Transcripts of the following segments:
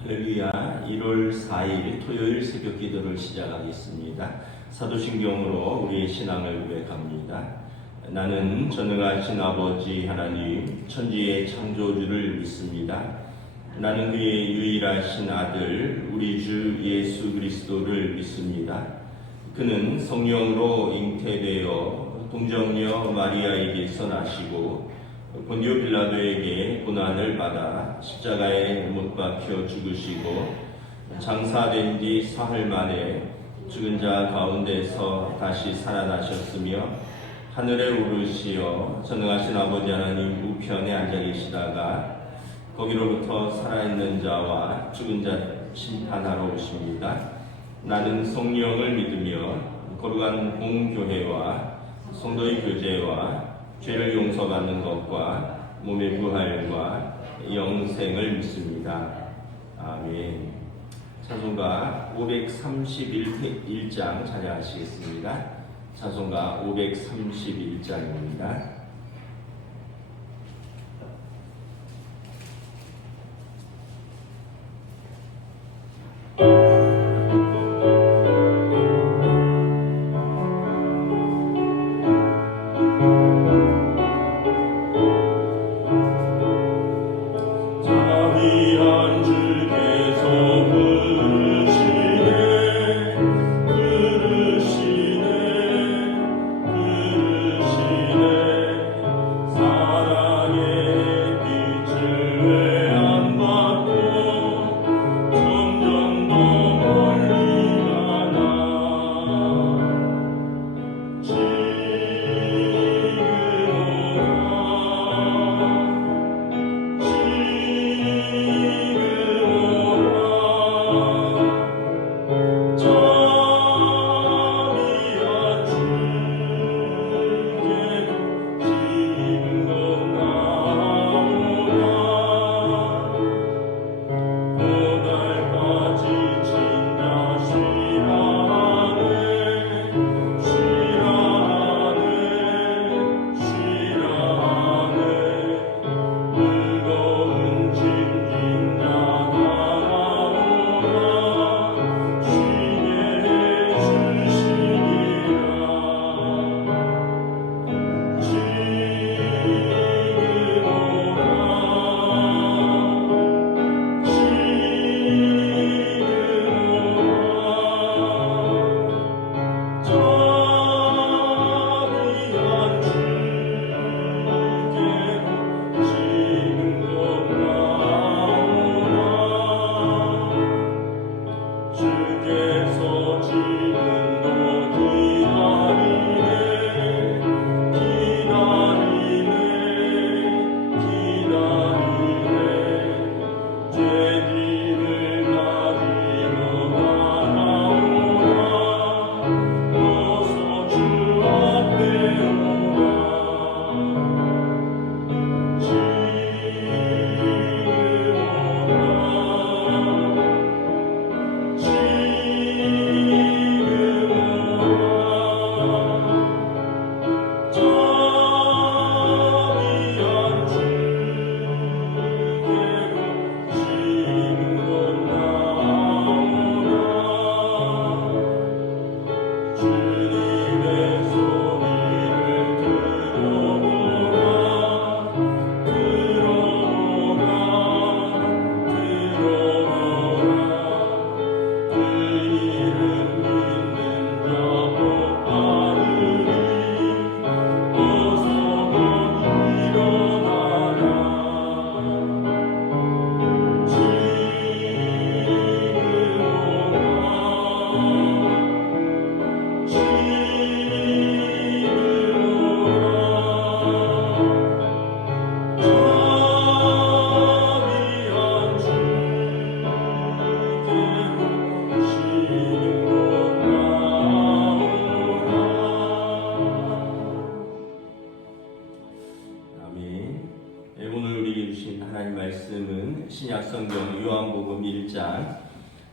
할렐루야. 1월 4일 토요일 새벽 기도를 시작하겠습니다. 사도신경으로 우리의 신앙을 고백합니다. 나는 전능하신 아버지 하나님 천지의 창조주를 믿습니다. 나는 그의 유일하신 아들 우리 주 예수 그리스도를 믿습니다. 그는 성령으로 잉태되어 동정녀 마리아에게서 나시고 본디오 빌라도에게 고난을 받아 십자가에 못 박혀 죽으시고 장사된 뒤 사흘 만에 죽은 자 가운데서 다시 살아나셨으며 하늘에 오르시어 전능하신 아버지 하나님 우편에 앉아 계시다가 거기로부터 살아있는 자와 죽은 자 심판하러 오십니다. 나는 성령을 믿으며 거룩한 공교회와 성도의 교제와 죄를 용서받는 것과 몸의 부활과 영생을 믿습니다. 아멘. 찬송가 531장 찬양하시겠습니다. 찬송가 531장입니다. 신약성경 요한복음 1장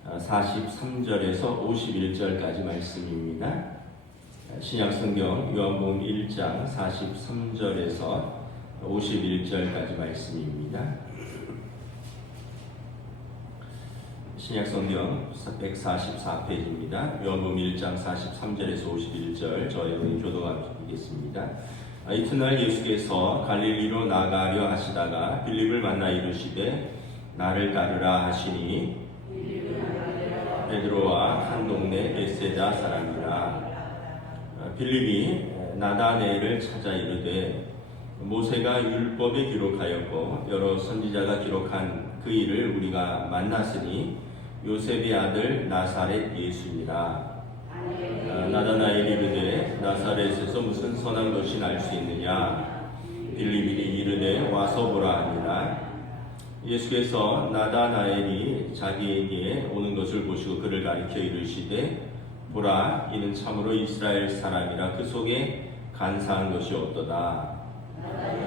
43절에서 51절까지 말씀입니다. 신약성경 요한복음 1장 43절에서 51절까지 말씀입니다. 신약성경 144페이지입니다. 요한복음 1장 43절에서 51절 저희는 교독하겠습니다. 이튿날 예수께서 갈릴리로 나가려 하시다가 빌립을 만나 이르시되 나를 따르라 하시니 베드로와 한 동네 베세다 사람이라. 빌립이 나다네엘을 찾아 이르되 모세가 율법에 기록하였고 여러 선지자가 기록한 그 일을 우리가 만났으니 요셉의 아들 나사렛 예수니라. 나다나엘이 이르되 나사렛에서 무슨 선한 것이 날 수 있느냐. 빌립이 이르되 와서 보라 하니라. 예수께서 나다나엘이 자기에게 오는 것을 보시고 그를 가리켜 이르시되 보라 이는 참으로 이스라엘 사람이라 그 속에 간사한 것이 없도다.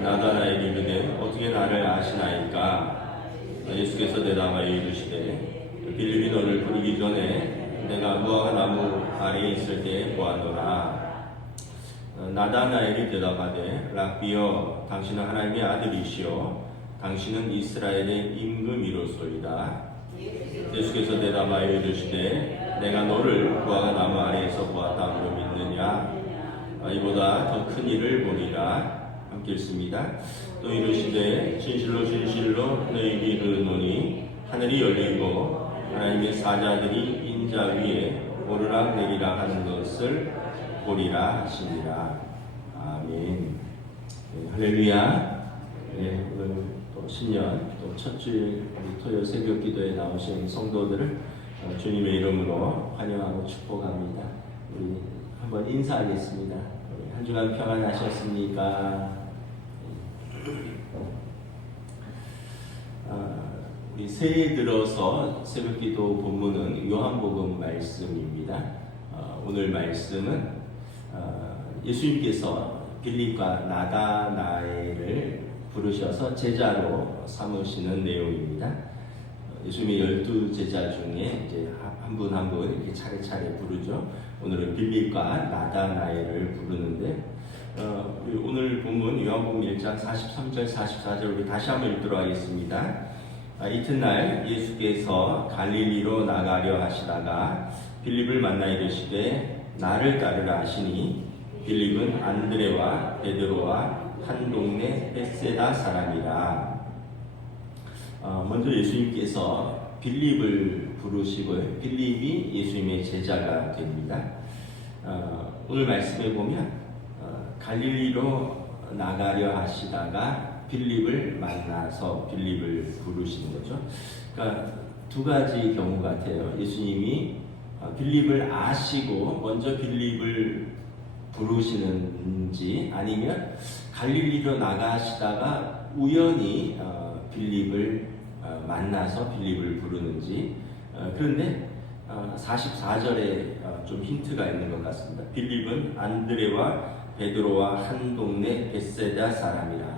나다나엘이 이르되 어떻게 나를 아시나이까. 예수께서 대답하여 이르시되 빌립이 너를 부르기 전에 내가 무화과 나무 아래에 있을 때에 보았노라. 나다나엘이 대답하되 랍비여 당신은 하나님의 아들이시오 당신은 이스라엘의 임금이로소이다. 예수께서 대답하여 이르시되 내가 너를 무화과 나무 아래에서 보았다므로 믿느냐. 이보다 더 큰 일을 보리라. 함께 읽습니다. 또 이르시되 진실로 진실로 너희에게 이르노니 하늘이 열리고 하나님의 사자들이 인자 위에 오르락 내리락 하는 것을 보리라 하시니라. 아멘. 네, 할렐루야. 네, 오늘 또 신년 또 첫 주일 토요 새벽 기도에 나오신 성도들을 주님의 이름으로 환영하고 축복합니다. 우리 한번 인사하겠습니다. 한 주간 평안하셨습니까? 우리 새해 들어서 새벽기도 본문은 요한복음 말씀입니다. 오늘 말씀은 예수님께서 빌립과 나다나엘을 부르셔서 제자로 삼으시는 내용입니다. 예수님의 12제자 중에 이제 한 분 한 분 이렇게 차례차례 부르죠. 오늘은 빌립과 나다나엘을 부르는데 오늘 본문 요한복음 1장 43절 44절 우리 다시 한번 읽도록 하겠습니다. 이튿날 예수께서 갈릴리로 나가려 하시다가 빌립을 만나 이르시되 나를 따르라 하시니 빌립은 안드레와 베드로와 한 동네 베세다 사람이라. 먼저 예수님께서 빌립을 부르시고요. 빌립이 예수님의 제자가 됩니다. 오늘 말씀에 보면 갈릴리로 나가려 하시다가 빌립을 만나서 빌립을 부르시는 거죠. 그러니까 두 가지 경우 같아요. 예수님이 빌립을 아시고 먼저 빌립을 부르시는지 아니면 갈릴리로 나가시다가 우연히 빌립을 만나서 빌립을 부르는지. 그런데 44절에 좀 힌트가 있는 것 같습니다. 빌립은 안드레와 베드로와 한 동네 베세다 사람이라.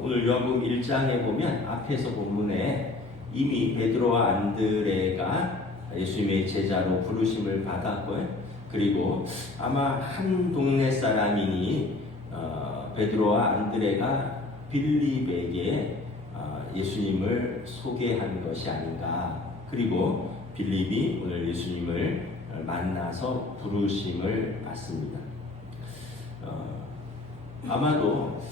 오늘 요한복음 1장에 보면 앞에서 본문에 이미 베드로와 안드레가 예수님의 제자로 부르심을 받았고요. 그리고 아마 한 동네 사람이니 베드로와 안드레가 빌립에게 예수님을 소개한 것이 아닌가. 그리고 빌립이 오늘 예수님을 만나서 부르심을 받습니다. 아마도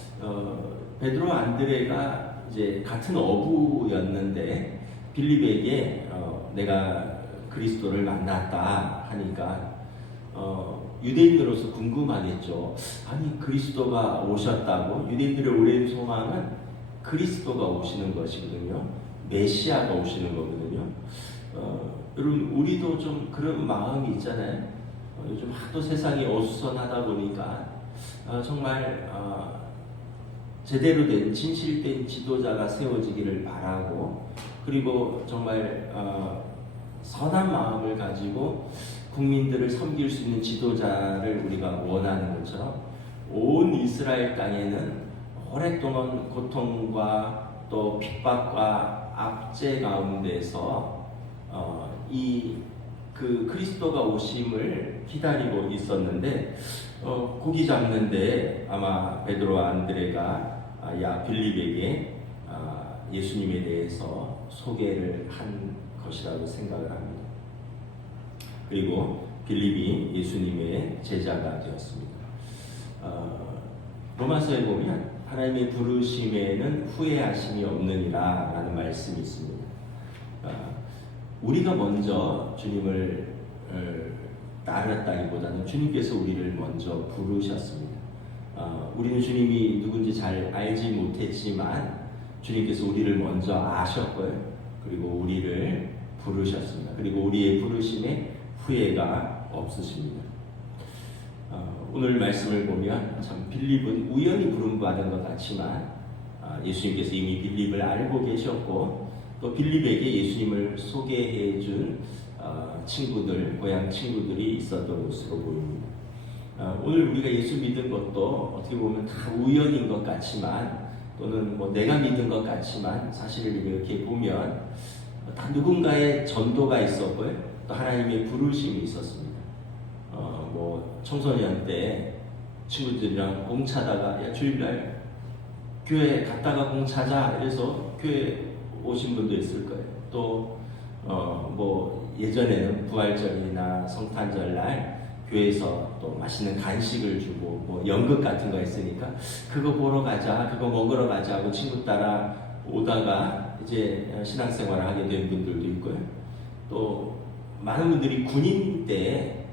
베드로와 안드레가 이제 같은 어부였는데 빌립에게 내가 그리스도를 만났다 하니까 유대인으로서 궁금하겠죠. 아니 그리스도가 오셨다고? 유대인들의 오랜 소망은 그리스도가 오시는 것이거든요. 메시아가 오시는 거거든요. 여러분 우리도 좀 그런 마음이 있잖아요. 요즘 하도 세상이 어수선하다 보니까 정말 제대로 된 진실된 지도자가 세워지기를 바라고, 그리고 정말 선한 마음을 가지고 국민들을 섬길 수 있는 지도자를 우리가 원하는 것처럼 온 이스라엘 땅에는 오랫동안 고통과 또 핍박과 압제 가운데서 그 그리스도가 오심을 기다리고 있었는데 고기 잡는데 아마 베드로와 안드레가 빌립에게 예수님에 대해서 소개를 한 것이라고 생각을 합니다. 그리고 빌립이 예수님의 제자가 되었습니다. 로마서에 보면 하나님의 부르심에는 후회하심이 없느니라 라는 말씀이 있습니다. 우리가 먼저 주님을 따랐다기보다는 주님께서 우리를 먼저 부르셨습니다. 우리는 주님이 누군지 잘 알지 못했지만 주님께서 우리를 먼저 아셨고요. 그리고 우리를 부르셨습니다. 그리고 우리의 부르심에 후회가 없으십니다. 오늘 말씀을 보면 참 빌립은 우연히 부름받은 것 같지만 예수님께서 이미 빌립을 알고 계셨고 또 빌립에게 예수님을 소개해 준 친구들, 고향 친구들이 있었던 것으로 보입니다. 오늘 우리가 예수 믿은 것도 어떻게 보면 다 우연인 것 같지만 또는 뭐 내가 믿은 것 같지만 사실 이렇게 보면 다 누군가의 전도가 있었고요. 또 하나님의 부르심이 있었습니다. 뭐 청소년 때 친구들이랑 공 차다가 야 주일날 교회 갔다가 공 차자 이래서 교회 오신 분도 있을 거예요. 또 뭐 예전에는 부활절이나 성탄절날 교회에서 또 맛있는 간식을 주고 뭐 연극 같은 거 했으니까 그거 보러 가자, 그거 먹으러 가자 하고 친구 따라 오다가 이제 신앙생활을 하게 된 분들도 있고요. 또 많은 분들이 군인 때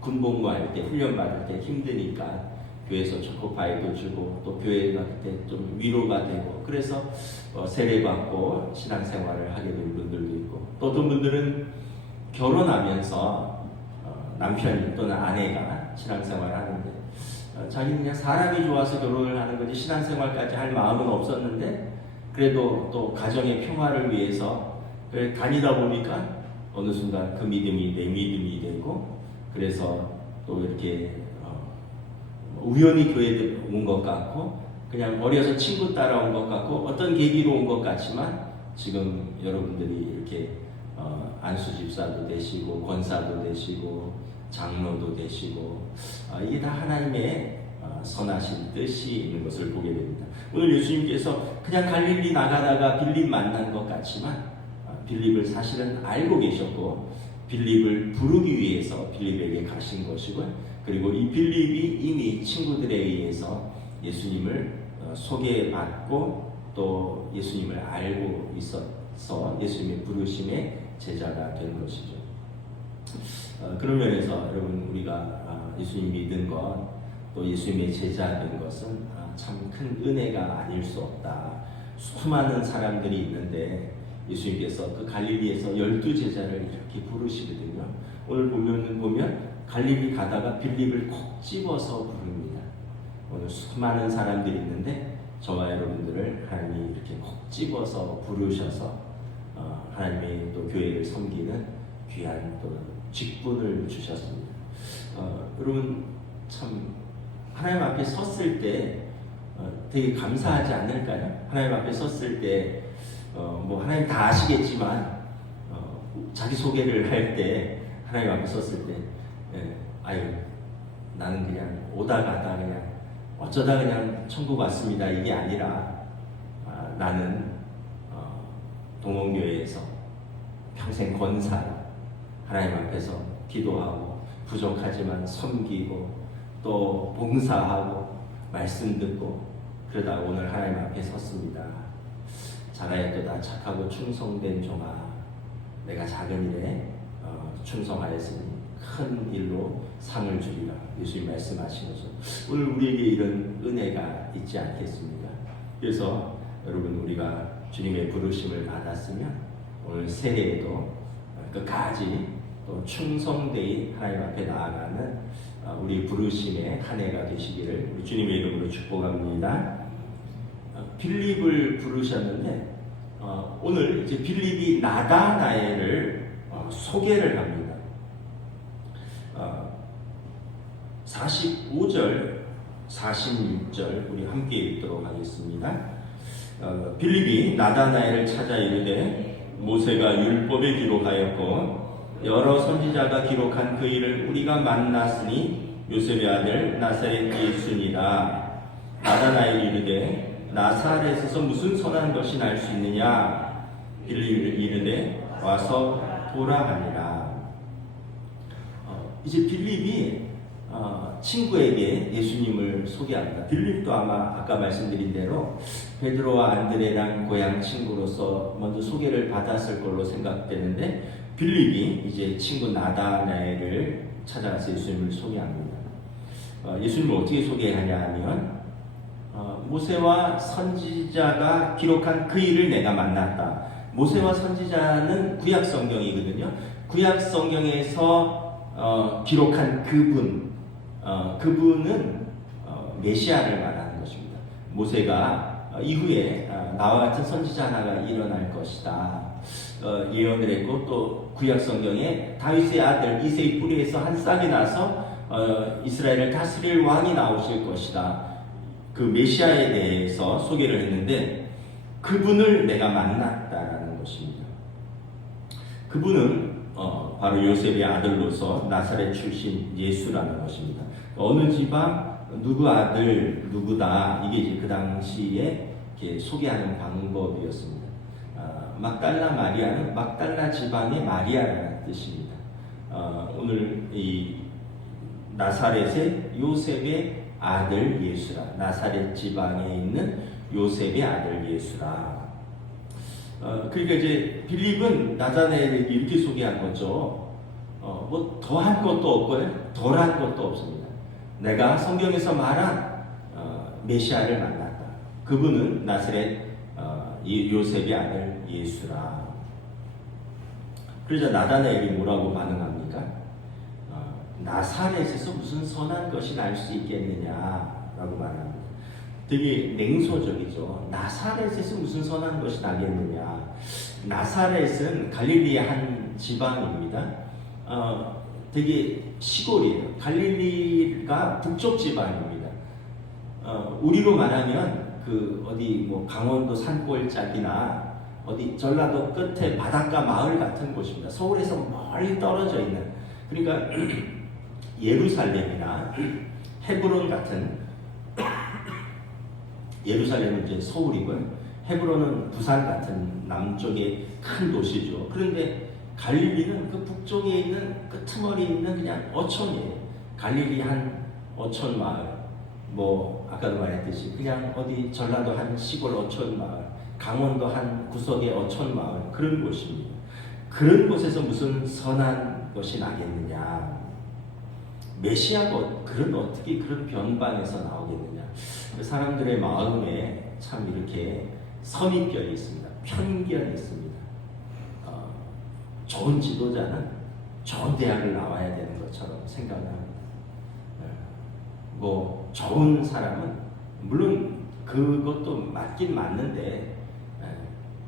군복무할 때 훈련 받을 때 힘드니까 교회에서 초코파이도 주고 또 교회 갈 때 좀 위로가 되고 그래서 세례받고 신앙생활을 하게 된 분들도 있고 또 어떤 분들은 결혼하면서 남편이 또는 아내가 신앙생활을 하는데 자기는 그냥 사람이 좋아서 결혼을 하는 거지 신앙생활까지 할 마음은 없었는데 그래도 또 가정의 평화를 위해서 다니다 보니까 어느 순간 그 믿음이 내 믿음이 되고 그래서 또 이렇게 우연히 교회에 온 것 같고 그냥 어려서 친구 따라온 것 같고 어떤 계기로 온 것 같지만 지금 여러분들이 이렇게 안수 집사도 되시고 권사도 되시고 장로도 되시고 이게 다 하나님의 선하신 뜻이 있는 것을 보게 됩니다. 오늘 예수님께서 그냥 갈릴리 나가다가 빌립 만난 것 같지만 빌립을 사실은 알고 계셨고 빌립을 부르기 위해서 빌립에게 가신 것이고요. 그리고 이 빌립이 이미 친구들에 의해서 예수님을 소개받고 또 예수님을 알고 있어서 예수님의 부르심의 제자가 된 것이죠. 그런 면에서 여러분 우리가 예수님 믿은 것 또 예수님의 제자 된 것은 참 큰 은혜가 아닐 수 없다. 수많은 사람들이 있는데 예수님께서 그 갈릴리에서 12제자를 이렇게 부르시거든요. 오늘 보면 갈릴리 가다가 빌립을 콕 집어서 부릅니다. 오늘 수많은 사람들이 있는데 저와 여러분들을 하나님이 이렇게 콕 집어서 부르셔서 하나님의 또 교회를 섬기는 귀한 또 직분을 주셨습니다. 여러분 참 하나님 앞에 섰을 때 되게 감사하지 않을까요? 하나님 앞에 섰을 때 뭐 하나님 다 아시겠지만 자기 소개를 할 때 하나님 앞에 섰을 때 아유 나는 그냥 오다 가다 그냥 어쩌다 그냥 천국 왔습니다 이게 아니라 나는 동원교회에서 평생 권사로 하나님 앞에서 기도하고 부족하지만 섬기고 또 봉사하고 말씀 듣고 그러다 오늘 하나님 앞에 섰습니다. 자라였도다 착하고 충성된 종아 내가 작은 일에 충성하였으니 큰 일로 상을 주리라. 예수님 말씀하신 것처럼 오늘 우리에게 이런 은혜가 있지 않겠습니까? 그래서 여러분 우리가 주님의 부르심을 받았으면 오늘 새해에도 끝까지 또 충성되이 하나님 앞에 나아가는 우리 부르심의 한 해가 되시기를 우리 주님의 이름으로 축복합니다. 빌립을 부르셨는데 오늘 이제 빌립이 나다나엘을 소개를 합니다. 45절, 46절 우리 함께 읽도록 하겠습니다. 빌립이 나다나엘을 찾아 이르되 모세가 율법에 기록하였고 여러 선지자가 기록한 그 일을 우리가 만났으니 요셉의 아들 나사렛 예수니라. 나다나엘이 이르되 나사렛에서 무슨 선한 것이 날 수 있느냐? 빌립을 이르되 와서 돌아가니라. 이제 빌립이 친구에게 예수님을 소개합니다. 빌립도 아마 아까 말씀드린 대로 베드로와 안드레랑 고향 친구로서 먼저 소개를 받았을 걸로 생각되는데, 빌립이 이제 친구 나다나엘을 찾아가서 예수님을 소개합니다. 예수님을 어떻게 소개하냐 하면 모세와 선지자가 기록한 그 일을 내가 만났다. 모세와 선지자는 구약 성경이거든요. 구약 성경에서 기록한 그분은 메시아를 말하는 것입니다. 모세가 이후에 나와 같은 선지자 하나가 일어날 것이다 예언을 했고, 또 구약 성경에 다윗의 아들 이새의 뿌리에서 한 싹이 나서 이스라엘을 다스릴 왕이 나오실 것이다. 그 메시아에 대해서 소개를 했는데, 그분을 내가 만났다라는 것입니다. 그분은 바로 요셉의 아들로서 나사렛 출신 예수라는 것입니다. 어느 지방 누구 아들 누구다, 이게 이제 그 당시에 이렇게 소개하는 방법이었습니다. 막달라 마리아는 막달라 지방의 마리아라는 뜻입니다. 오늘 이 나사렛의 요셉의 아들 예수라, 나사렛 지방에 있는 요셉의 아들 예수라. 그러니까 이제 빌립은 나다나엘을 이렇게 소개한 거죠. 뭐 더한 것도 없고요, 덜한 것도 없습니다. 내가 성경에서 말한 메시아를 만났다. 그분은 나사렛 요셉의 아들 예수라. 그러자 나다나엘이 뭐라고 반응합니까? 나사렛에서 무슨 선한 것이 날 수 있겠느냐라고 말합니다. 되게 냉소적이죠. 나사렛에서 무슨 선한 것이 나겠느냐. 나사렛은 갈릴리의 한 지방입니다. 되게 시골이에요. 갈릴리가 북쪽 지방입니다. 우리로 말하면 그 어디 뭐 강원도 산골짜기나 어디 전라도 끝에 바닷가 마을 같은 곳입니다. 서울에서 멀리 떨어져 있는, 그러니까 예루살렘이나 헤브론 같은, 예루살렘은 이제 서울이고요, 헤브론은 부산 같은 남쪽의 큰 도시죠. 그런데 갈릴리는 그 북쪽에 있는 끄트머리에 있는 그냥 어촌이에요. 갈릴리 한 어촌 마을, 뭐 아까도 말했듯이 그냥 어디 전라도 한 시골 어촌 마을, 강원도 한 구석의 어촌 마을, 그런 곳입니다. 그런 곳에서 무슨 선한 것이 나겠느냐. 메시아가 어떻게 그런 변방에서 나오겠느냐. 사람들의 마음에 참 이렇게 선입견이 있습니다. 편견이 있습니다. 좋은 지도자는 좋은 대학을 나와야 되는 것처럼 생각을 합니다. 뭐 좋은 사람은 물론 그것도 맞긴 맞는데,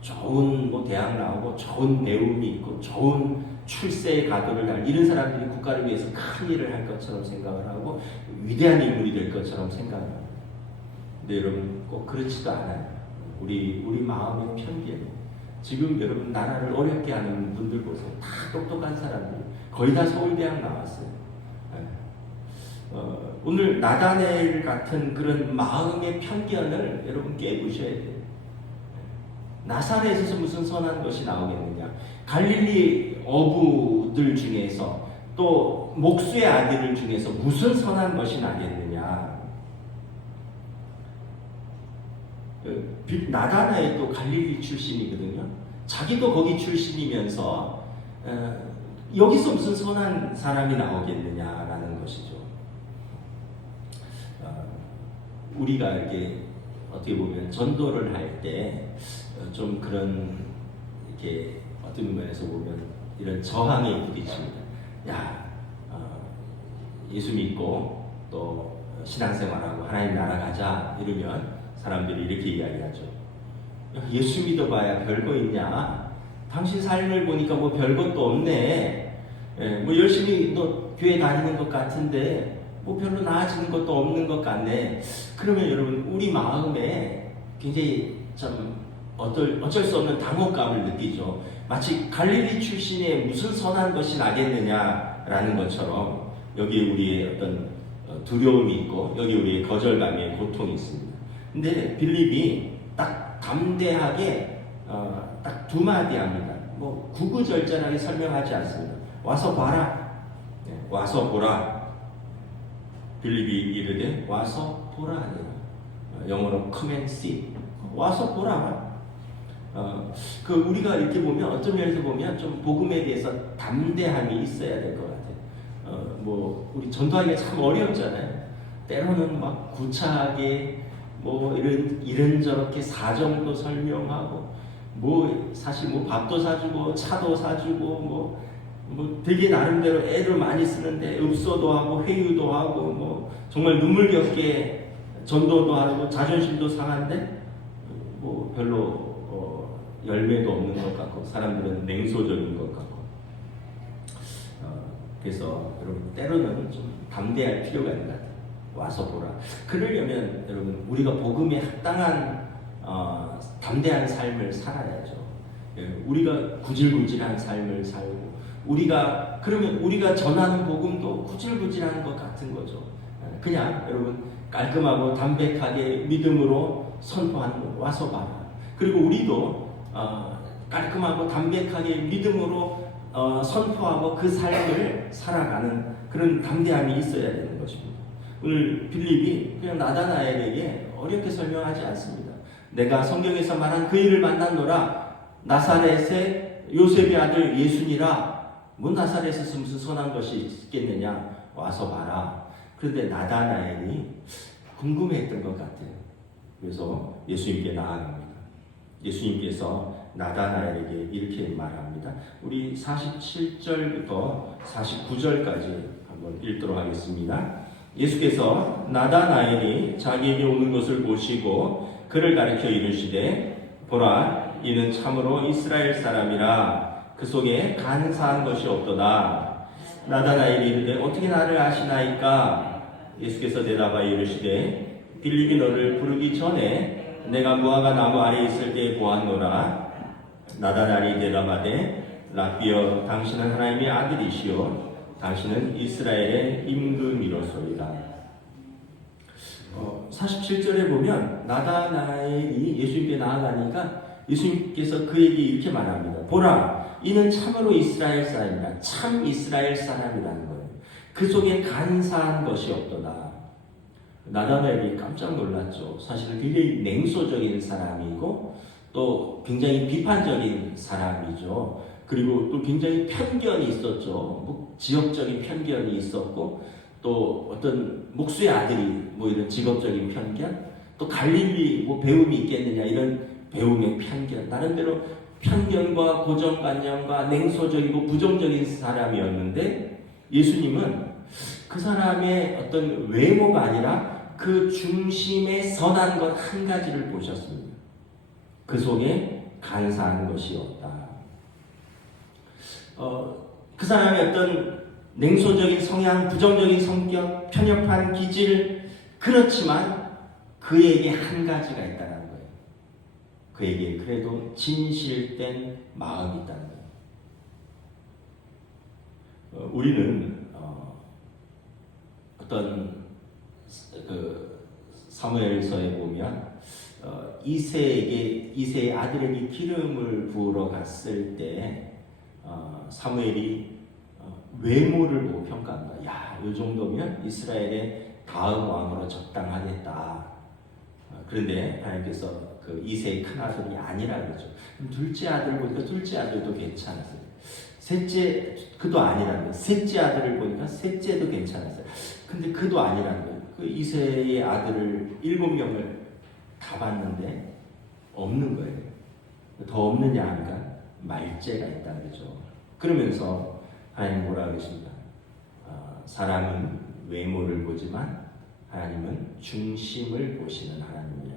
좋은 뭐 대학 나오고 좋은 배움이 있고 좋은 출세의 가도를 달 이런 사람들이 국가를 위해서 큰 일을 할 것처럼 생각을 하고 위대한 인물이 될 것처럼 생각을 합니다. 근데 여러분 꼭 그렇지도 않아요. 우리 마음의 편견. 지금 여러분 나라를 어렵게 하는 분들 보세요. 다 똑똑한 사람들, 거의 다 서울대학 나왔어요. 오늘 나다나엘 같은 그런 마음의 편견을 여러분 깨부셔야 돼요. 나사렛에서 무슨 선한 것이 나오겠느냐. 갈릴리 어부들 중에서 또 목수의 아들들 중에서 무슨 선한 것이 나겠느냐. 나다나엘도 갈릴리 출신이거든요. 자기도 거기 출신이면서 여기서 무슨 선한 사람이 나오겠느냐라는 것이죠. 우리가 이렇게 어떻게 보면 전도를 할 때 좀 그런 이렇게 어떤 면에서 보면 이런 저항에 부딪힙니다. 야, 예수 믿고 또 신앙생활하고 하나님 나라 가자 이러면 사람들이 이렇게 이야기하죠. 예수 믿어봐야 별거 있냐? 당신 삶을 보니까 뭐 별것도 없네. 뭐 열심히 너 교회 다니는 것 같은데 뭐 별로 나아지는 것도 없는 것 같네. 그러면 여러분 우리 마음에 굉장히 좀 어쩔 수 없는 당혹감을 느끼죠. 마치 갈릴리 출신에 무슨 선한 것이 나겠느냐라는 것처럼 여기에 우리의 어떤 두려움이 있고 여기 우리의 거절감의 고통이 있습니다. 근데 빌립이 딱 담대하게 딱 두 마디 합니다. 뭐 구구절절하게 설명하지 않습니다. 와서 봐라. 와서 보라. 빌립이 이르되 와서 보라 하니라. 영어로 come and see. 와서 보라. 우리가 이렇게 보면 어떤 면에서 보면 좀 복음에 대해서 담대함이 있어야 될 것 같아요. 우리 전도하기가 참 어렵잖아요. 때로는 막 구차하게 이런저렇게 사정도 설명하고 사실 밥도 사주고 차도 사주고 되게 나름대로 애를 많이 쓰는데 읍소도 하고 회유도 하고 정말 눈물겹게 전도도 하고 자존심도 상한데 별로 열매도 없는 것 같고 사람들은 냉소적인 것 같고 그래서 여러분 때로는 좀 담대할 필요가 있는 것 같아요. 와서 보라. 그러려면 여러분 우리가 복음에 합당한 담대한 삶을 살아야죠. 우리가 구질구질한 삶을 살고 그러면 우리가 전하는 복음도 구질구질한 것 같은 거죠. 그냥 여러분 깔끔하고 담백하게 믿음으로 선포하는 거 와서 봐라. 그리고 우리도 깔끔하고 담백하게 믿음으로 선포하고 그 삶을 살아가는 그런 담대함이 있어야 되는 것입니다. 오늘 빌립이 그냥 나다나엘에게 어렵게 설명하지 않습니다. 내가 성경에서 말한 그 일을 만났노라. 나사렛의 요셉의 아들 예수니라. 나사렛에서 무슨 선한 것이 있겠느냐. 와서 봐라. 그런데 나다나엘이 궁금해했던 것 같아요. 그래서 예수님께 나아갑니다. 예수님께서 나다나엘에게 이렇게 말합니다. 우리 47절부터 49절까지 한번 읽도록 하겠습니다. 예수께서 나다나엘이 자기에게 오는 것을 보시고 그를 가리켜 이르시되 보라 이는 참으로 이스라엘 사람이라 그 속에 간사한 것이 없도다. 나다나엘이 이르되 어떻게 나를 아시나이까? 예수께서 대답하여 이르시되 빌립이 너를 부르기 전에 내가 무화과 나무 아래 있을 때 보았노라. 나다나엘이 대답하되 라비여 당신은 하나님의 아들이시오 당신은 이스라엘의 임금이로소이다. 47절에 보면 나다나엘이 예수님께 나아가니까 예수님께서 그에게 이렇게 말합니다. 보라 이는 참으로 이스라엘 사람이라. 참 이스라엘 사람이라는 거예요. 그 속에 간사한 것이 없도다. 나다나엘이 깜짝 놀랐죠. 사실 굉장히 냉소적인 사람이고 또 굉장히 비판적인 사람이죠. 그리고 또 굉장히 편견이 있었죠. 지역적인 편견이 있었고 또 어떤 목수의 아들이 이런 직업적인 편견, 또 갈릴리 배움이 있겠느냐 이런 배움의 편견, 나름대로 편견과 고정관념과 냉소적이고 부정적인 사람이었는데 예수님은 그 사람의 어떤 외모가 아니라 그 중심에 선한 것 한 가지를 보셨습니다. 그 속에 간사한 것이 없다. 그 사람의 어떤 냉소적인 성향, 부정적인 성격, 편협한 기질, 그렇지만 그에게 한 가지가 있다는 거예요. 그에게 그래도 진실된 마음이 있다는 거예요. 우리는 어떤 사무엘서에 보면 이새의 아들에게 기름을 부으러 갔을 때 사무엘이 외모를 보고 평가한다. 야, 이 정도면 이스라엘의 다음 왕으로 적당하겠다. 그런데 하나님께서 그 이새의 큰 아들이 아니라 그러죠. 둘째 아들을 보니까 둘째 아들도 괜찮았어요. 셋째 그도 아니라는 거예요. 셋째 아들을 보니까 셋째도 괜찮았어요. 근데 그도 아니라는 거예요. 그 이새의 아들을 7명을 다 봤는데 없는 거예요. 더 없느냐 하니까 말째가 있다 그러죠. 그러면서 하나님 뭐라 그러십니까? 사람은 외모를 보지만 하나님은 중심을 보시는 하나님이야.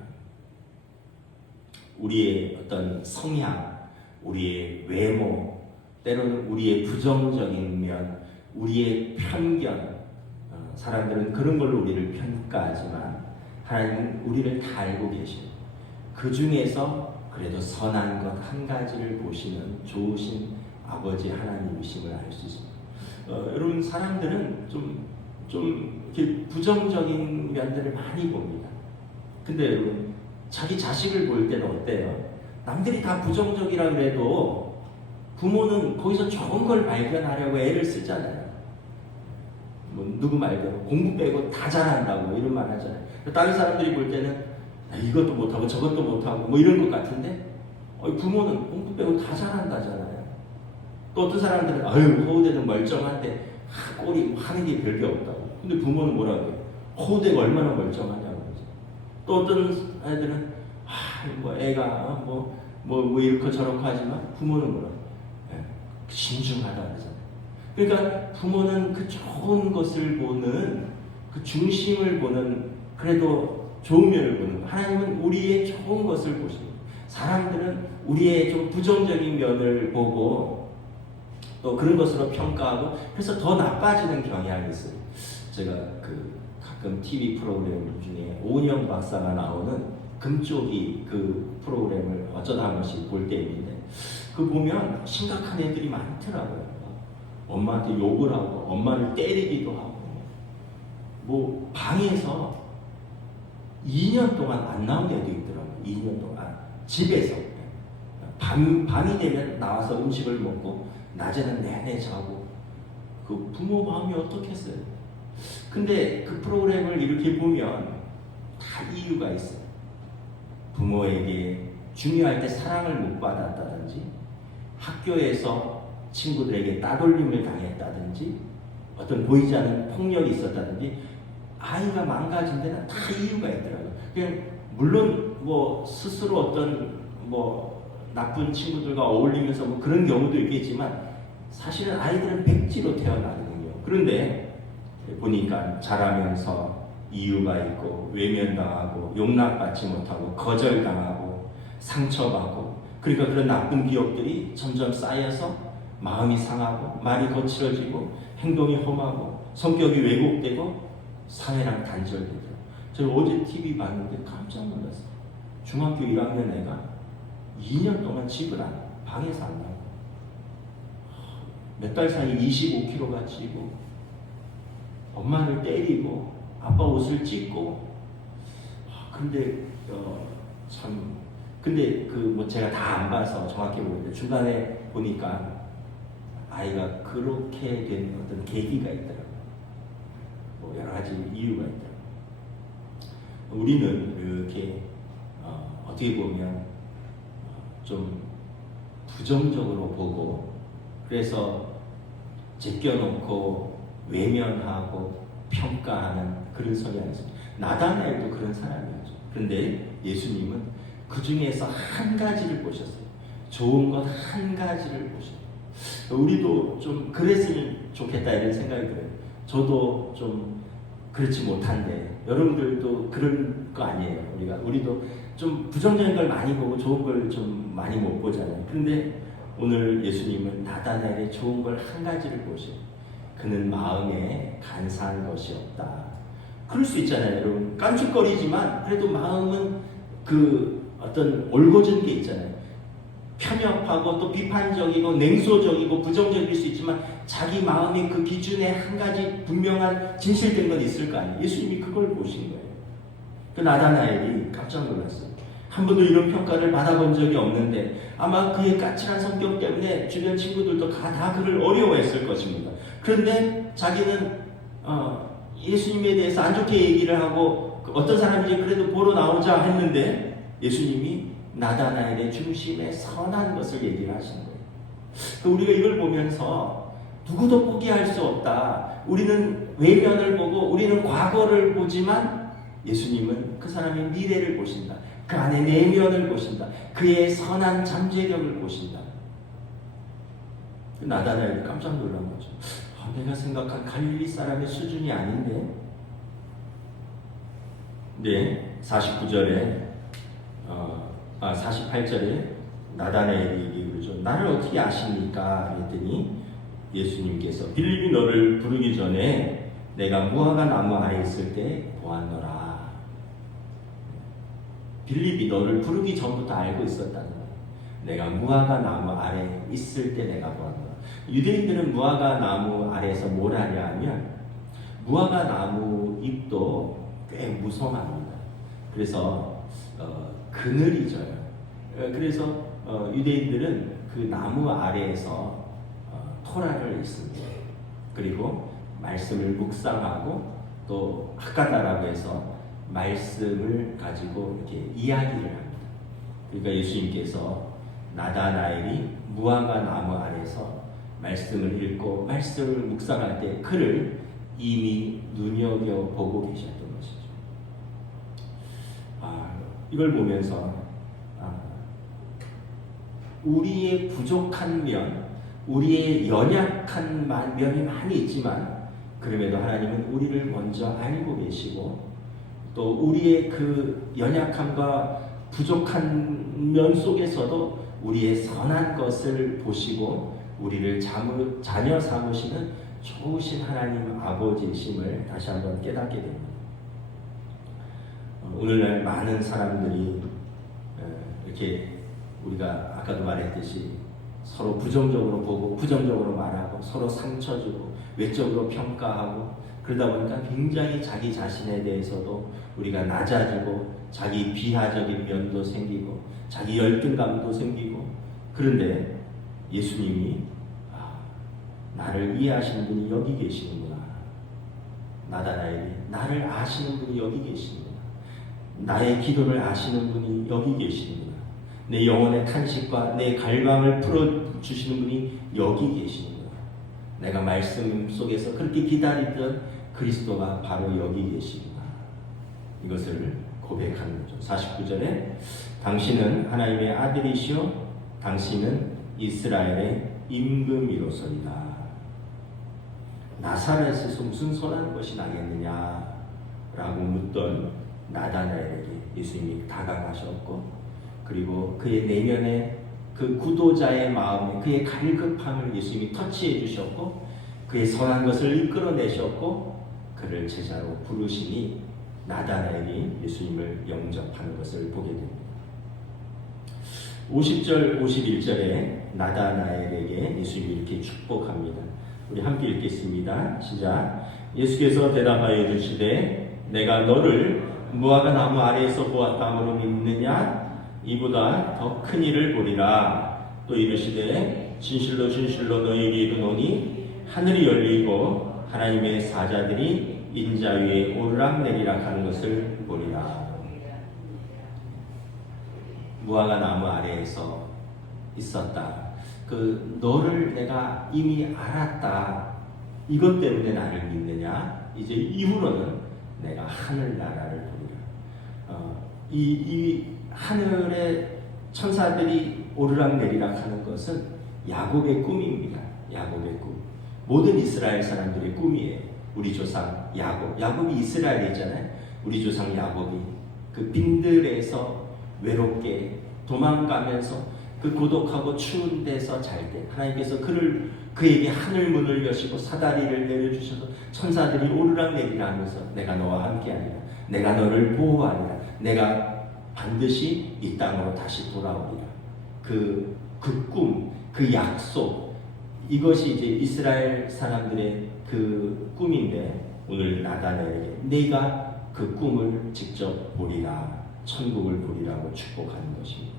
우리의 어떤 성향, 우리의 외모, 때로는 우리의 부정적인 면, 우리의 편견, 사람들은 그런 걸로 우리를 평가하지만 하나님은 우리를 다 알고 계십니다. 그 중에서 그래도 선한 것 한 가지를 보시는 좋으신 아버지 하나님이심을 알 수 있습니다. 여러분 사람들은 좀 이렇게 부정적인 면들을 많이 봅니다. 근데 여러분 자기 자식을 볼 때는 어때요? 남들이 다 부정적이라 그래도 부모는 거기서 좋은 걸 발견하려고 애를 쓰잖아요. 뭐 누구 말대로 공부 빼고 다 잘한다고 이런 말 하잖아요. 다른 사람들이 볼 때는 이것도 못하고 저것도 못하고 뭐 이런 것 같은데 부모는 공부 빼고 다 잘한다잖아요. 또 어떤 사람들은 서울대는 멀쩡한데 꼴이 하는 게 별게 없다고. 근데 부모는 뭐라고 해요? 서울대가 얼마나 멀쩡하냐고. 또 어떤 아이들은 뭐 애가 뭐 이렇게 저렇게 하지만 부모는 뭐라고 해요? 신중하다 그러잖아요. 그러니까 부모는 그 좋은 것을 보는 그 중심을 보는 그래도 좋은 면을 보는 거예요. 하나님은 우리의 좋은 것을 보시는 거예요. 사람들은 우리의 좀 부정적인 면을 보고 또 그런 것으로 평가하고 그래서 더 나빠지는 경향이 있어요. 제가 가끔 TV 프로그램 중에 오은영 박사가 나오는 금쪽이 그 프로그램을 어쩌다 한 번씩 볼 때 있는데 그 보면 심각한 애들이 많더라고요. 엄마한테 욕을 하고 엄마를 때리기도 하고 뭐 방에서 2년 동안 안 나온 애도 있더라고요. 2년 동안 집에서 밤이 되면 나와서 음식을 먹고 낮에는 내내 자고 그 부모 마음이 어떻겠어요? 근데 그 프로그램을 이렇게 보면 다 이유가 있어요. 부모에게 중요할 때 사랑을 못 받았다든지 학교에서 친구들에게 따돌림을 당했다든지 어떤 보이지 않는 폭력이 있었다든지 아이가 망가진 데는 다 이유가 있더라고요. 그냥 물론 뭐 스스로 어떤 뭐 나쁜 친구들과 어울리면서 뭐 그런 경우도 있겠지만 사실은 아이들은 백지로 태어나거든요. 그런데 보니까 자라면서 이유가 있고 외면당하고 용납받지 못하고 거절당하고 상처받고 그러니까 그런 나쁜 기억들이 점점 쌓여서 마음이 상하고 말이 거칠어지고 행동이 험하고 성격이 왜곡되고 사회랑 단절되죠. 제가 어제 TV 봤는데 깜짝 놀랐어요. 중학교 1학년 애가 2년 동안 집을 방에서 안 나와요. 몇 달 사이 25kg가 찌고 엄마를 때리고 아빠 옷을 찢고 근데 근데 뭐 제가 다 안 봐서 정확히 모르는데 중간에 보니까 아이가 그렇게 된 어떤 계기가 있더라고요. 뭐 여러 가지 이유가 있더라고요. 우리는 이렇게 어떻게 보면 좀 부정적으로 보고 그래서 제껴놓고 외면하고 평가하는 그런 성향이었어요. 나다나엘도 그런 사람이었죠. 그런데 예수님은 그 중에서 한 가지를 보셨어요. 좋은 것 한 가지를 보셨어요. 우리도 좀 그랬으면 좋겠다 이런 생각이 들어요. 저도 좀 그렇지 못한데 여러분들도 그런 거 아니에요. 우리도 좀 부정적인 걸 많이 보고 좋은 걸 좀 많이 못 보잖아요. 그런데 오늘 예수님은 나다나엘의 좋은 걸 한 가지를 보셔요. 그는 마음에 간사한 것이 없다. 그럴 수 있잖아요, 여러분. 깐죽거리지만 그래도 마음은 그 어떤 올곧은 게 있잖아요. 편협하고 또 비판적이고 냉소적이고 부정적일 수 있지만 자기 마음의 그 기준에 한 가지 분명한 진실된 건 있을 거 아니에요. 예수님이 그걸 보신 거예요. 그 나다나엘이 깜짝 놀랐어요. 한 번도 이런 평가를 받아본 적이 없는데 아마 그의 까칠한 성격 때문에 주변 친구들도 다 그를 어려워했을 것입니다. 그런데 자기는 예수님에 대해서 안 좋게 얘기를 하고 어떤 사람인지 그래도 보러 나오자 했는데 예수님이 나다나엘의 중심에 선한 것을 얘기를 하시는 거예요. 우리가 이걸 보면서 누구도 포기할 수 없다. 우리는 외면을 보고 우리는 과거를 보지만 예수님은 그 사람의 미래를 보신다. 그 안에 내면을 보신다. 그의 선한 잠재력을 보신다. 나다나엘이 깜짝 놀란 거죠. 내가 생각한 갈릴리 사람의 수준이 아닌데. 네, 49절에 48절에 나다나엘이 그러죠. 나를 어떻게 아십니까? 그랬더니 예수님께서 빌립이 너를 부르기 전에 내가 무화과 나무 아래 있을 때 보았노라. 빌립이 너를 부르기 전부터 알고 있었다는 거예요. 내가 무화과 나무 아래 있을 때 내가 보았노라. 유대인들은 무화과 나무 아래에서 뭘 하냐 하면 무화과 나무 잎도 꽤 무성합니다. 그래서 그늘이 져요. 그래서 유대인들은 그 나무 아래에서 토라를 읽습니다. 그리고 말씀을 묵상하고 또 하카다라고 해서 말씀을 가지고 이렇게 이야기를 합니다. 그러니까 예수님께서 나다나엘이 무화과 나무 아래서 말씀을 읽고 말씀을 묵상할 때 그를 이미 눈여겨보고 계셨던 것이죠. 이걸 보면서 우리의 부족한 면, 우리의 연약한 면이 많이 있지만 그럼에도 하나님은 우리를 먼저 알고 계시고 또 우리의 그 연약함과 부족한 면 속에서도 우리의 선한 것을 보시고 우리를 자녀 삼으시는 좋으신 하나님 아버지이심을 다시 한번 깨닫게 됩니다. 오늘날 많은 사람들이 이렇게 우리가 아까도 말했듯이 서로 부정적으로 보고 부정적으로 말하고 서로 상처 주고 외적으로 평가하고 그러다 보니까 굉장히 자기 자신에 대해서도 우리가 낮아지고 자기 비하적인 면도 생기고 자기 열등감도 생기고 그런데 예수님이 나를 이해하시는 분이 여기 계시는구나. 나다나엘이 나를 아시는 분이 여기 계시는구나. 나의 기도를 아시는 분이 여기 계시는구나. 내 영혼의 탄식과 내 갈망을 풀어주시는 분이 여기 계시는구나. 내가 말씀 속에서 그렇게 기다리던 그리스도가 바로 여기 계시구나. 이것을 고백하는 거죠. 49절에 당신은 하나님의 아들이시오 당신은 이스라엘의 임금이로소이다. 나사렛에서 무슨 선한 것이 나겠느냐 라고 묻던 나다나엘에게 예수님이 다가가셨고 그리고 그의 내면에 그 구도자의 마음에 그의 갈급함을 예수님이 터치해 주셨고 그의 선한 것을 이끌어내셨고 그를 제자로 부르시니 나다나엘이 예수님을 영접하는 것을 보게 됩니다. 50절 51절에 나다나엘에게 예수님이 이렇게 축복합니다. 우리 함께 읽겠습니다. 시작. 예수께서 대답하여 주시되 내가 너를 무화과 나무 아래에서 보았다므로 믿느냐? 이보다 더 큰 일을 보리라. 또 이르시되 진실로 진실로 너희에게 이르노니 하늘이 열리고 하나님의 사자들이 인자 위에 오르락내리락 하는 것을 보리라. 무화과 나무 아래에서 있었다. 그 너를 내가 이미 알았다. 이것 때문에 나를 믿느냐? 이제 이후로는 내가 하늘나라를 보리라. 이 하늘의 천사들이 오르락내리락 하는 것은 야곱의 꿈입니다. 야곱의 꿈. 모든 이스라엘 사람들의 꿈이에요. 우리 조상 야곱. 야곱이 이스라엘이잖아요. 우리 조상 야곱이 그 빈들에서 외롭게 도망가면서 그 고독하고 추운 데서 잘 때 하나님께서 그에게 하늘 문을 여시고 사다리를 내려주셔서 천사들이 오르락내리락 하면서 내가 너와 함께하리라. 내가 너를 보호하리라. 내가 반드시 이 땅으로 다시 돌아오리라. 그 꿈, 그 약속, 이것이 이제 이스라엘 사람들의 그 꿈인데 오늘 나다나엘에게 네가 그 꿈을 직접 보리라. 천국을 보리라고 축복하는 것입니다.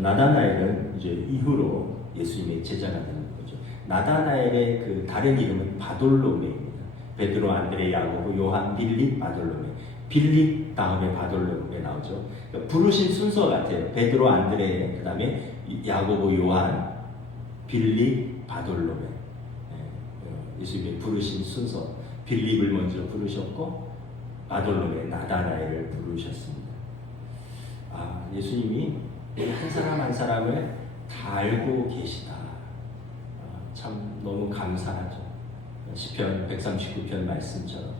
나다나엘은 이제 이후로 예수님의 제자가 되는 거죠. 나다나엘의 그 다른 이름은 바돌로메입니다. 베드로, 안드레, 야고보, 요한, 빌립, 바돌로메. 빌립 다음에 바돌로메 나오죠. 그러니까 부르신 순서 같아요. 베드로, 안드레, 그 다음에 야고보, 요한, 빌립, 바돌로메. 예수님이 부르신 순서. 빌립을 먼저 부르셨고 바돌로메, 나다나엘을 부르셨습니다. 예수님이 한 사람 한 사람을 다 알고 계시다. 참 너무 감사하죠. 시편 139편 말씀처럼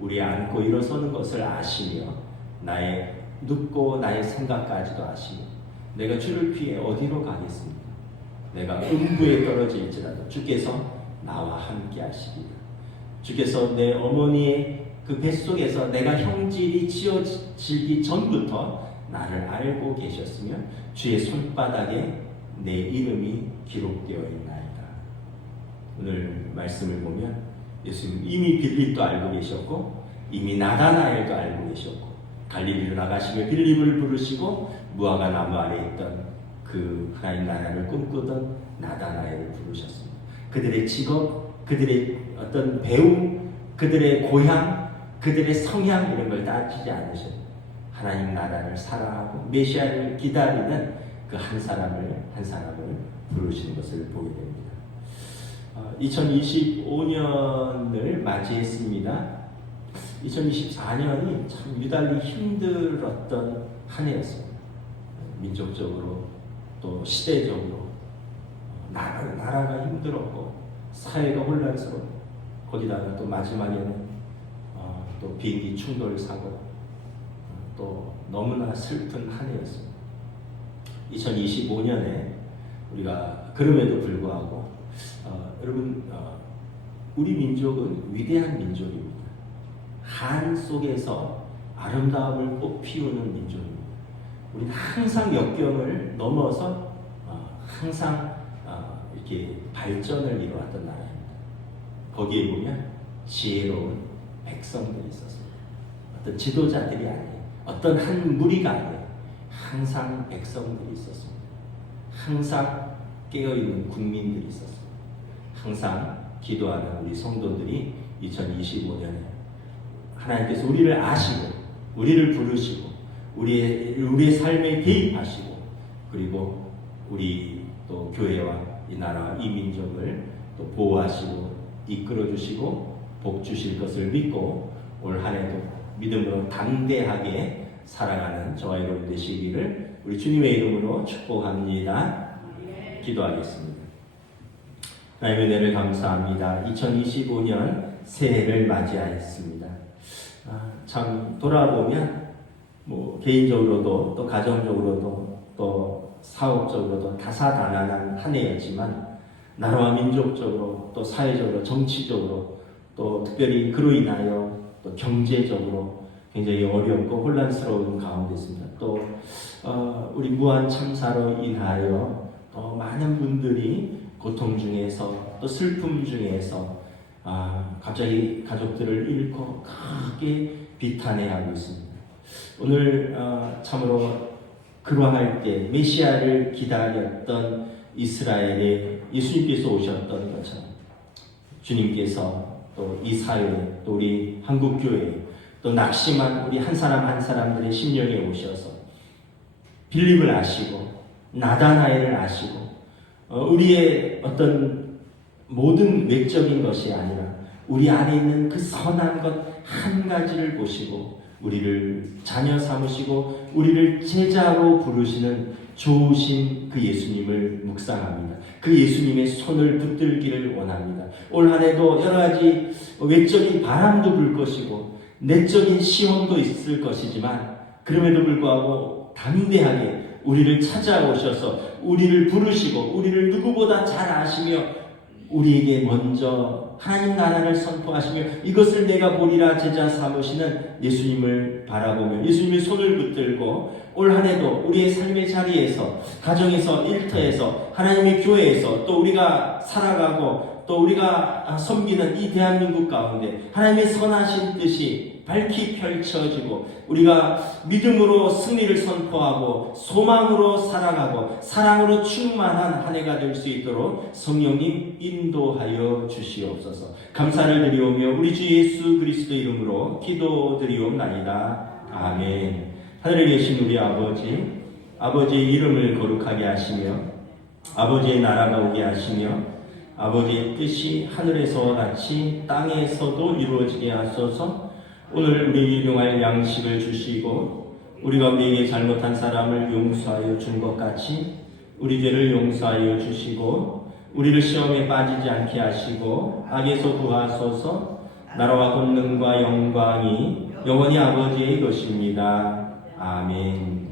우리 안고 일어서는 것을 아시며 나의 눕고 나의 생각까지도 아시며 내가 주를 피해 어디로 가겠습니까? 내가 음부에 떨어질지라도 주께서 나와 함께 하시리라. 주께서 내 어머니의 그 뱃속에서 내가 형질이 지어지기 전부터 나를 알고 계셨으며 주의 손바닥에 내 이름이 기록되어 있나이다. 오늘 말씀을 보면 예수님 이미 빌립도 알고 계셨고 이미 나다나엘도 알고 계셨고 갈릴리로 나가시며 빌립을 부르시고 무화과 나무 아래 있던 그 하나님 나라를 꿈꾸던 나다나엘을 부르셨습니다. 그들의 직업, 그들의 어떤 배움, 그들의 고향, 그들의 성향 이런 걸 따지지 않으셔. 하나님 나라를 사랑하고 메시아를 기다리는 그 한 사람을 부르시는 것을 보게 됩니다. 2025년을 맞이했습니다. 2024년이 참 유달리 힘들었던 한 해였습니다. 민족적으로 또 시대적으로 나라가 힘들었고 사회가 혼란스럽고 거기다가 또 마지막에는 또 비행기 충돌 사고 또 너무나 슬픈 한 해였습니다. 2025년에 우리가 그럼에도 불구하고 여러분 우리 민족은 위대한 민족입니다. 한 속에서 아름다움을 꽃피우는 민족입니다. 우리는 항상 역경을 넘어서 항상 이렇게 발전을 이루었던 나라입니다. 거기에 보면 지혜로운 백성들이 있었습니다. 어떤 지도자들이 아니에요. 어떤 한 무리가 아니에요. 항상 백성들이 있었습니다. 항상 깨어있는 국민들이 있었습니다. 항상 기도하는 우리 성도들이 2025년에 하나님께서 우리를 아시고 우리를 부르시고 우리의 삶에 개입하시고 그리고 우리 또 교회와 이 나라 이 민족을 또 보호하시고 이끌어 주시고 복 주실 것을 믿고 올 한 해도 믿음으로 담대하게 살아가는 저와 여러분 되시기를 우리 주님의 이름으로 축복합니다. 기도하겠습니다. 하나님의 은혜를 감사합니다. 2025년 새해를 맞이하였습니다. 참 돌아보면 뭐 개인적으로도 또 가정적으로도 또 사업적으로도 다사다난한 한 해였지만 나라와 민족적으로 또 사회적으로 정치적으로 또 특별히 그로 인하여 또 경제적으로 굉장히 어렵고 혼란스러운 가운데 있습니다. 또 우리 무한 참사로 인하여 또 많은 분들이 고통 중에서 또 슬픔 중에서 갑자기 가족들을 잃고 크게 비탄해하고 있습니다. 오늘 참으로 그러할 때 메시아를 기다렸던 이스라엘에 예수님께서 오셨던 것처럼 주님께서 또 이 사회 또 우리 한국교회 또 낙심한 우리 한 사람 한 사람들의 심령에 오셔서 빌립을 아시고 나다나엘을 아시고 우리의 어떤 모든 외적인 것이 아니라 우리 안에 있는 그 선한 것 한 가지를 보시고 우리를 자녀 삼으시고 우리를 제자로 부르시는 좋으신 그 예수님을 묵상합니다. 그 예수님의 손을 붙들기를 원합니다. 올 한 해도 여러 가지 외적인 바람도 불 것이고 내적인 시험도 있을 것이지만 그럼에도 불구하고 담대하게 우리를 찾아오셔서 우리를 부르시고 우리를 누구보다 잘 아시며 우리에게 먼저 하나님 나라를 선포하시며 이것을 내가 보리라 제자 삼으시는 예수님을 바라보며 예수님의 손을 붙들고 올 한 해도 우리의 삶의 자리에서 가정에서 일터에서 하나님의 교회에서 또 우리가 살아가고 또 우리가 섬기는 이 대한민국 가운데 하나님의 선하신 뜻이 밝히 펼쳐지고 우리가 믿음으로 승리를 선포하고 소망으로 살아가고 사랑으로 충만한 한 해가 될 수 있도록 성령님 인도하여 주시옵소서. 감사를 드리오며 우리 주 예수 그리스도 이름으로 기도드리옵나이다. 아멘. 하늘에 계신 우리 아버지의 이름을 거룩하게 하시며 아버지의 나라가 오게 하시며 아버지의 뜻이 하늘에서와 같이 땅에서도 이루어지게 하소서. 오늘 우리 용할 양식을 주시고 우리가 우리에게 잘못한 사람을 용서하여 준 것 같이 우리 죄를 용서하여 주시고 우리를 시험에 빠지지 않게 하시고 악에서 구하소서. 나라와 권능과 영광이 영원히 아버지의 것입니다. 아멘.